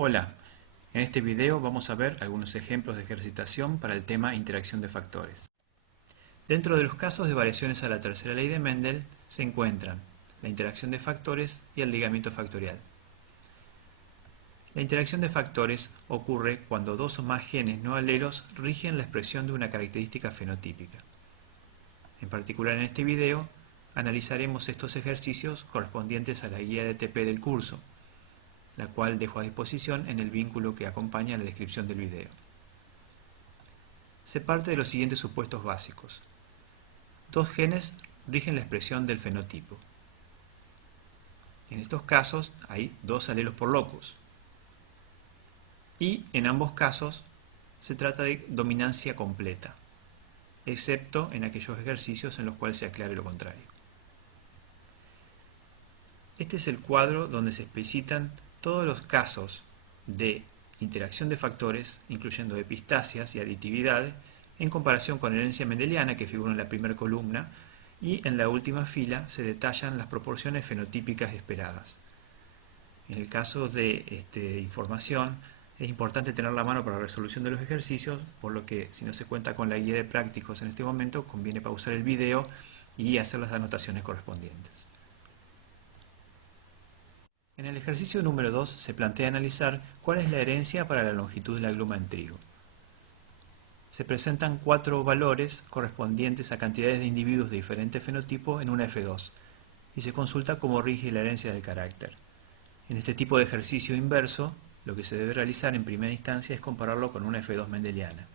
Hola, en este video vamos a ver algunos ejemplos de ejercitación para el tema interacción de factores. Dentro de los casos de variaciones a la tercera ley de Mendel se encuentran la interacción de factores y el ligamiento factorial. La interacción de factores ocurre cuando dos o más genes no alelos rigen la expresión de una característica fenotípica. En particular en este video analizaremos estos ejercicios correspondientes a la guía de TP del curso, la cual dejo a disposición en el vínculo que acompaña a la descripción del video. Se parte de los siguientes supuestos básicos. Dos genes rigen la expresión del fenotipo. En estos casos hay dos alelos por locus. Y en ambos casos se trata de dominancia completa, excepto en aquellos ejercicios en los cuales se aclare lo contrario. Este es el cuadro donde se explicitan todos los casos de interacción de factores, incluyendo epistasias y aditividad, en comparación con herencia mendeliana, que figura en la primera columna, y en la última fila se detallan las proporciones fenotípicas esperadas. En el caso de esta información, es importante tenerla a mano para la resolución de los ejercicios, por lo que si no se cuenta con la guía de prácticos en este momento, conviene pausar el video y hacer las anotaciones correspondientes. En el ejercicio número 2 se plantea analizar cuál es la herencia para la longitud de la gluma en trigo. Se presentan 4 valores correspondientes a cantidades de individuos de diferente fenotipo en una F2 y se consulta cómo rige la herencia del carácter. En este tipo de ejercicio inverso, lo que se debe realizar en primera instancia es compararlo con una F2 mendeliana.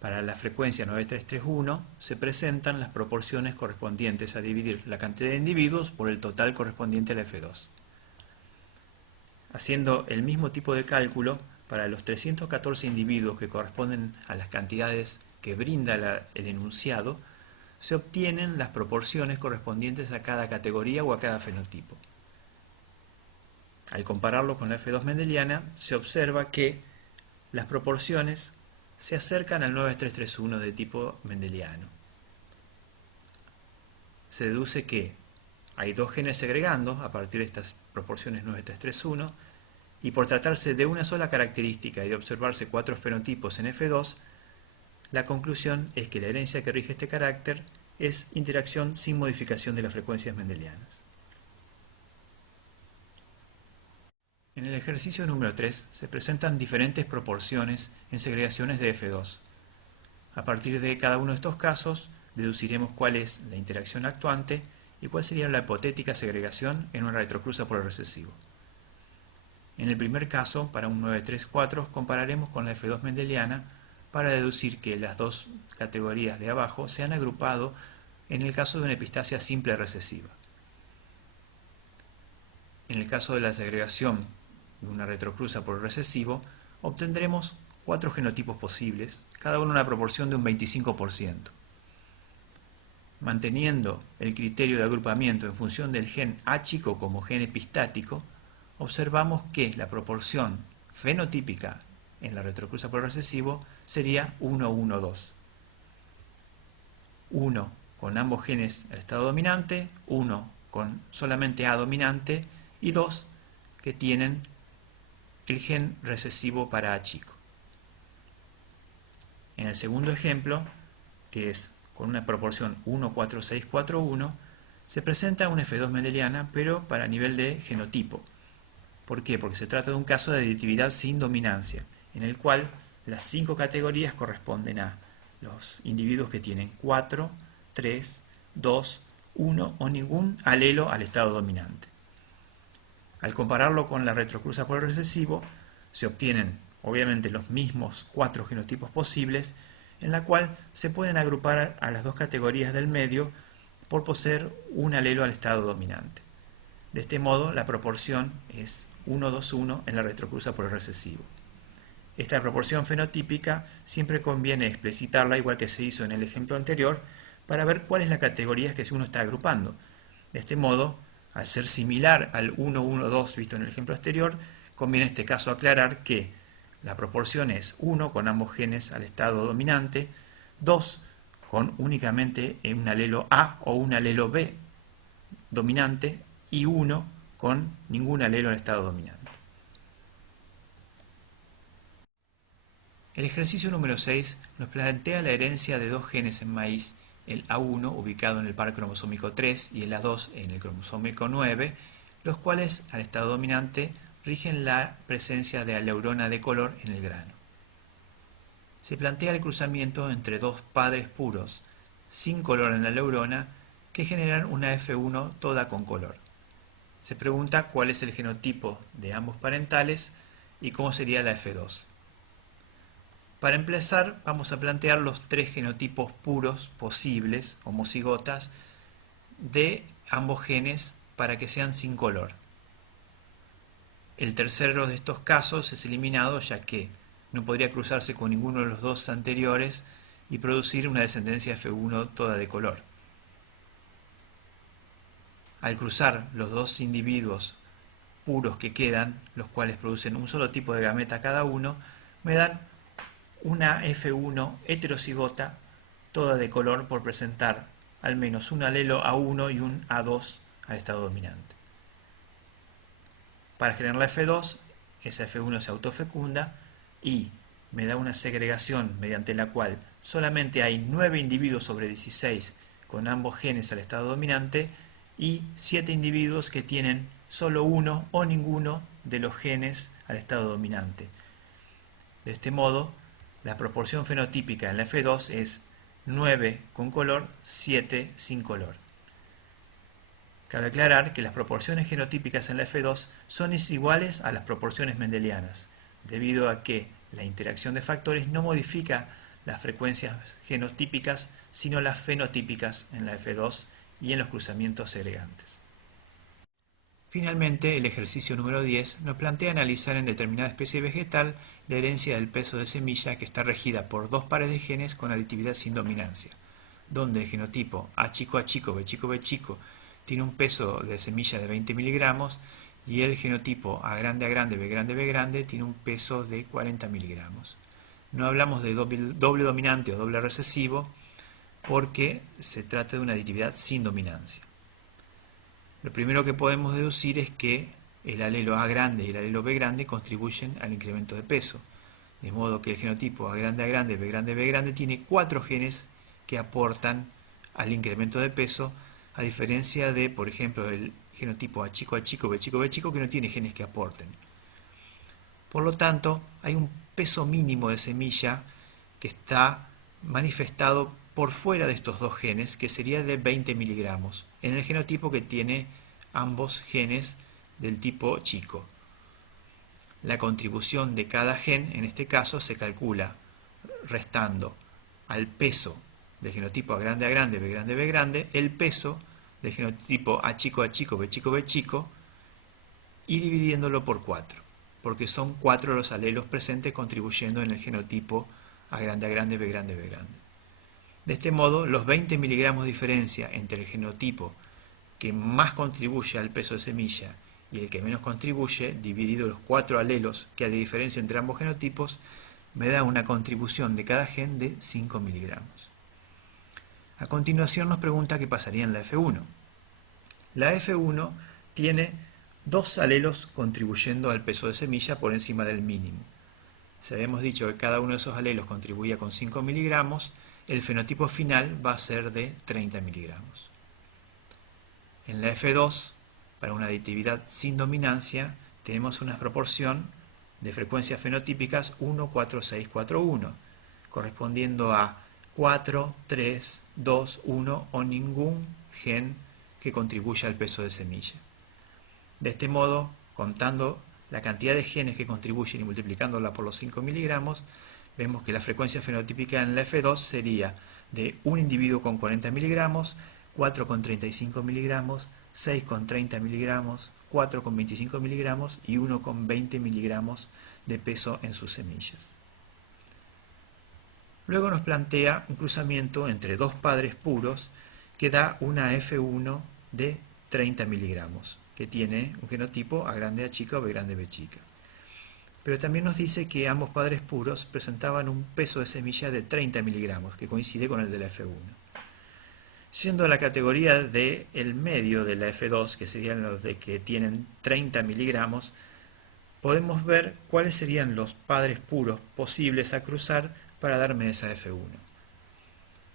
Para la frecuencia 9331 se presentan las proporciones correspondientes a dividir la cantidad de individuos por el total correspondiente a la F2. Haciendo el mismo tipo de cálculo, para los 314 individuos que corresponden a las cantidades que brinda el enunciado, se obtienen las proporciones correspondientes a cada categoría o a cada fenotipo. Al compararlo con la F2 mendeliana, se observa que las proporciones se acercan al 9331 de tipo mendeliano. Se deduce que hay dos genes segregando a partir de estas proporciones 9331 y por tratarse de una sola característica y de observarse 4 fenotipos en F2, la conclusión es que la herencia que rige este carácter es interacción sin modificación de las frecuencias mendelianas. En el ejercicio número 3 se presentan diferentes proporciones en segregaciones de F2. A partir de cada uno de estos casos, deduciremos cuál es la interacción actuante y cuál sería la hipotética segregación en una retrocruza por el recesivo. En el primer caso, para un 934, compararemos con la F2 mendeliana para deducir que las dos categorías de abajo se han agrupado en el caso de una epistasia simple recesiva. En el caso de la segregación de una retrocruza por el recesivo, obtendremos 4 genotipos posibles, cada uno en una proporción de un 25%. Manteniendo el criterio de agrupamiento en función del gen A chico como gen epistático, observamos que la proporción fenotípica en la retrocruza por el recesivo sería 1-1-2. 1 con ambos genes al estado dominante, 1 con solamente A dominante y 2 que tienen el gen recesivo para A chico. En el segundo ejemplo, que es con una proporción 1-4-6-4-1, se presenta una F2 mendeliana, pero para nivel de genotipo. ¿Por qué? Porque se trata de un caso de aditividad sin dominancia, en el cual las 5 categorías corresponden a los individuos que tienen 4, 3, 2, 1 o ningún alelo al estado dominante. Al compararlo con la retrocruza por el recesivo, se obtienen obviamente los mismos 4 genotipos posibles, en la cual se pueden agrupar a las dos categorías del medio por poseer un alelo al estado dominante. De este modo, la proporción es 1-2-1 en la retrocruza por el recesivo. Esta proporción fenotípica siempre conviene explicitarla, igual que se hizo en el ejemplo anterior, para ver cuál es la categoría que uno está agrupando. De este modo, al ser similar al 1-1-2 visto en el ejemplo anterior, conviene en este caso aclarar que la proporción es 1 con ambos genes al estado dominante, 2 con únicamente un alelo A o un alelo B dominante y 1 con ningún alelo al estado dominante. El ejercicio número 6 nos plantea la herencia de dos genes en maíz, el A1 ubicado en el par cromosómico 3 y el A2 en el cromosómico 9, los cuales al estado dominante rigen la presencia de aleurona de color en el grano. Se plantea el cruzamiento entre dos padres puros, sin color en la aleurona, que generan una F1 toda con color. Se pregunta cuál es el genotipo de ambos parentales y cómo sería la F2. Para empezar, vamos a plantear los tres genotipos puros posibles, homocigotas, de ambos genes para que sean sin color. El tercero de estos casos es eliminado ya que no podría cruzarse con ninguno de los dos anteriores y producir una descendencia F1 toda de color. Al cruzar los dos individuos puros que quedan, los cuales producen un solo tipo de gameta cada uno, me dan una F1 heterocigota toda de color por presentar al menos un alelo A1 y un A2 al estado dominante. Para generar la F2, esa F1 se autofecunda y me da una segregación mediante la cual solamente hay 9 individuos sobre 16 con ambos genes al estado dominante y 7 individuos que tienen solo uno o ninguno de los genes al estado dominante. De este modo, la proporción fenotípica en la F2 es 9 con color, 7 sin color. Cabe aclarar que las proporciones genotípicas en la F2 son iguales a las proporciones mendelianas, debido a que la interacción de factores no modifica las frecuencias genotípicas, sino las fenotípicas en la F2 y en los cruzamientos segregantes. Finalmente, el ejercicio número 10 nos plantea analizar en determinada especie vegetal la herencia del peso de semilla que está regida por dos pares de genes con aditividad sin dominancia, donde el genotipo A chico, B chico, B chico tiene un peso de semilla de 20 miligramos y el genotipo A grande, B grande, B grande tiene un peso de 40 miligramos. No hablamos de doble dominante o doble recesivo porque se trata de una aditividad sin dominancia. Lo primero que podemos deducir es que el alelo A grande y el alelo B grande contribuyen al incremento de peso, de modo que el genotipo A grande, B grande, B grande tiene 4 genes que aportan al incremento de peso, a diferencia de, por ejemplo, el genotipo A chico, B chico, B chico, que no tiene genes que aporten. Por lo tanto, hay un peso mínimo de semilla que está manifestado por fuera de estos dos genes, que sería de 20 miligramos, en el genotipo que tiene ambos genes del tipo chico. La contribución de cada gen, en este caso, se calcula restando al peso del genotipo A grande, B grande, B grande, el peso del genotipo A chico, B chico, B chico, y dividiéndolo por 4, porque son 4 los alelos presentes contribuyendo en el genotipo A grande, B grande, B grande. De este modo, los 20 miligramos de diferencia entre el genotipo que más contribuye al peso de semilla y el que menos contribuye, dividido los 4 alelos que hay de diferencia entre ambos genotipos, me da una contribución de cada gen de 5 miligramos. A continuación nos pregunta qué pasaría en la F1. La F1 tiene 2 alelos contribuyendo al peso de semilla por encima del mínimo. Si habíamos dicho que cada uno de esos alelos contribuía con 5 miligramos, el fenotipo final va a ser de 30 miligramos. En la F2, para una aditividad sin dominancia, tenemos una proporción de frecuencias fenotípicas 1, 4, 6, 4, 1, correspondiendo a 4, 3, 2, 1 o ningún gen que contribuya al peso de semilla. De este modo, contando la cantidad de genes que contribuyen y multiplicándola por los 5 miligramos, vemos que la frecuencia fenotípica en la F2 sería de un individuo con 40 miligramos, 4 con 35 miligramos, 6 con 30 miligramos, 4 con 25 miligramos y 1 con 20 miligramos de peso en sus semillas. Luego nos plantea un cruzamiento entre dos padres puros que da una F1 de 30 miligramos, que tiene un genotipo A grande, A chica o B grande, B chica. Pero también nos dice que ambos padres puros presentaban un peso de semilla de 30 miligramos, que coincide con el de la F1. Siendo la categoría del medio de la F2, que serían los de que tienen 30 miligramos, podemos ver cuáles serían los padres puros posibles a cruzar para darme esa F1.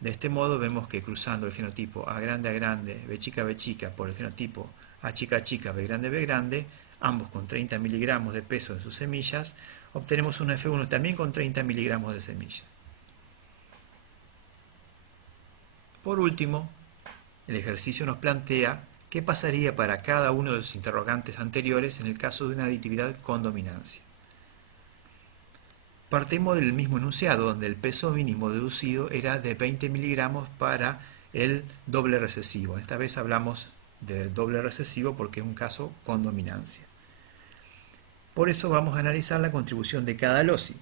De este modo vemos que cruzando el genotipo A grande, B chica por el genotipo A chica, B grande, ambos con 30 miligramos de peso en sus semillas, obtenemos una F1 también con 30 miligramos de semilla. Por último, el ejercicio nos plantea qué pasaría para cada uno de los interrogantes anteriores en el caso de una aditividad con dominancia. Partimos del mismo enunciado, donde el peso mínimo deducido era de 20 miligramos para el doble recesivo. Esta vez hablamos de doble recesivo porque es un caso con dominancia. Por eso vamos a analizar la contribución de cada loci.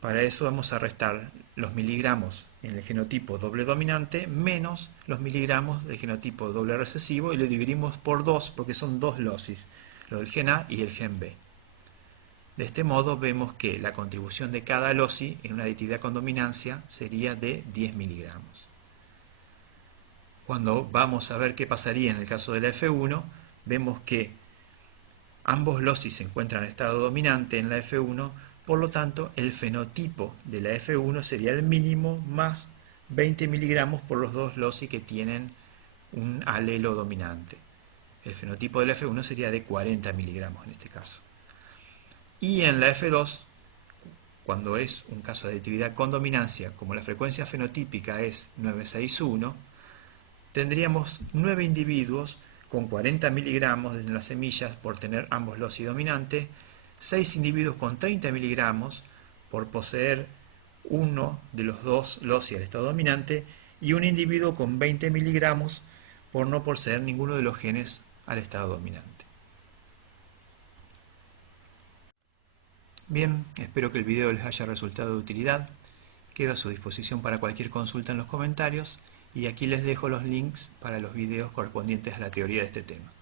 Para eso vamos a restar los miligramos en el genotipo doble dominante menos los miligramos del genotipo doble recesivo y lo dividimos por 2 porque son dos locis, lo del gen A y el gen B. De este modo vemos que la contribución de cada loci en una aditividad con dominancia sería de 10 miligramos. Cuando vamos a ver qué pasaría en el caso de la F1, vemos que ambos locis se encuentran en estado dominante en la F1, por lo tanto el fenotipo de la F1 sería el mínimo más 20 miligramos por los dos loci que tienen un alelo dominante. El fenotipo de la F1 sería de 40 miligramos en este caso. Y en la F2, cuando es un caso de aditividad con dominancia, como la frecuencia fenotípica es 961, tendríamos 9 individuos con 40 miligramos en las semillas por tener ambos loci dominantes, 6 individuos con 30 miligramos por poseer uno de los dos loci al estado dominante y un individuo con 20 miligramos por no poseer ninguno de los genes al estado dominante. Bien, espero que el video les haya resultado de utilidad. Quedo a su disposición para cualquier consulta en los comentarios y aquí les dejo los links para los videos correspondientes a la teoría de este tema.